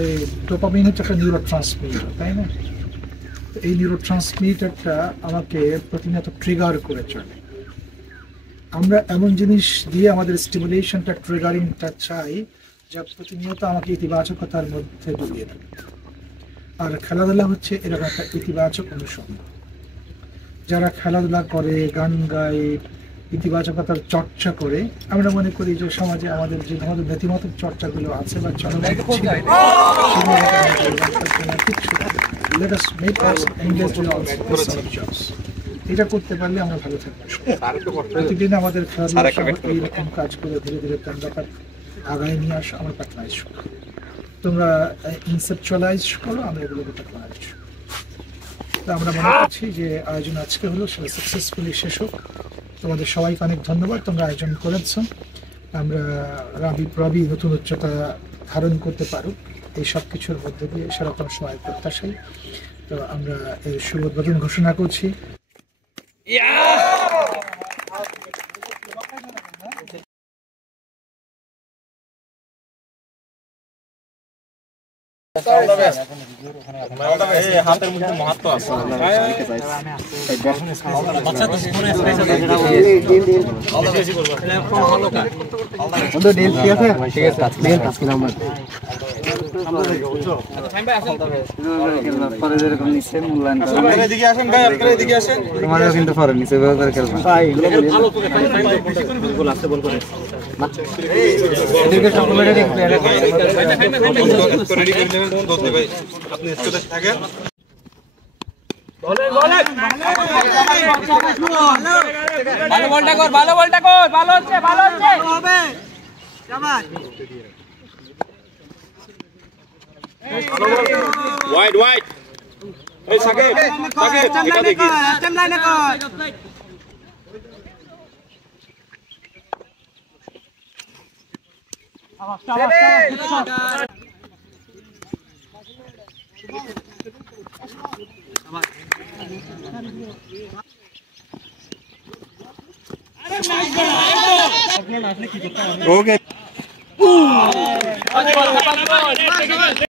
এই ডোপামিন হচ্ছে একটা নিউরোট্রান্সমিটার, তাই না? এই নিউরোট্রান্সমিটারটা আমাকে প্রতিনিয়ত ট্রিগার করে চলে। আমরা এমন জিনিস দিয়ে আমাদের স্টিমুলেশনটা ট্রিগারিংটা চাই যা প্রতিনিয়ত আমাকে ইতিবাচকতার মধ্যে ডুবিয়ে দেবে। আর খেলাধুলা হচ্ছে এরকম একটা ইতিবাচক অনুসন্ধান। যারা খেলাধুলা করে, গান গায়, ইতিবাচকতার চর্চা করে, আমরা মনে করি যে সমাজে আমাদের যে আমাদের নেতিবাচক চর্চাগুলো আছে বা চলমান ছিল, এটা করতে পারলে আমরা ভালো থাকবো। প্রতিদিন আমাদের খেলাধুলা এইরকম কাজ করে ধীরে ধীরে তোমরা আগায় নিয়ে আসো, আমার প্যাটলাইজ করো, তোমরা ইনসেপচুয়ালাইজ করো, আমরা এগুলোকে প্যাটলাইজ। তো আমরা মনে করছি যে আয়োজন আজকে হলো সেটা সাকসেসফুলি শেষ হোক। তোমাদের সবাইকে অনেক ধন্যবাদ, তোমরা আয়োজন করেছ। আমরা রবি নতুন উচ্চতা ধারণ করতে পারুক এই সব কিছুর মধ্যে দিয়ে, সেরকম সময় প্রত্যাশাই। তো আমরা এর শুভ উদ্বোধন ঘোষণা করছি। হাতের মধ্যে মহত্ব আছে। কিন্তু পরে নিচে আপনি থাকেন। ভালো বলটা কর, ভালো বলটা কর, ভালো হচ্ছে, ভালো হচ্ছে। ওয়াইড ওয়াইড, এই সাকিব সাকিব এটা দেখি স্টেম লাইনে কর। ওকে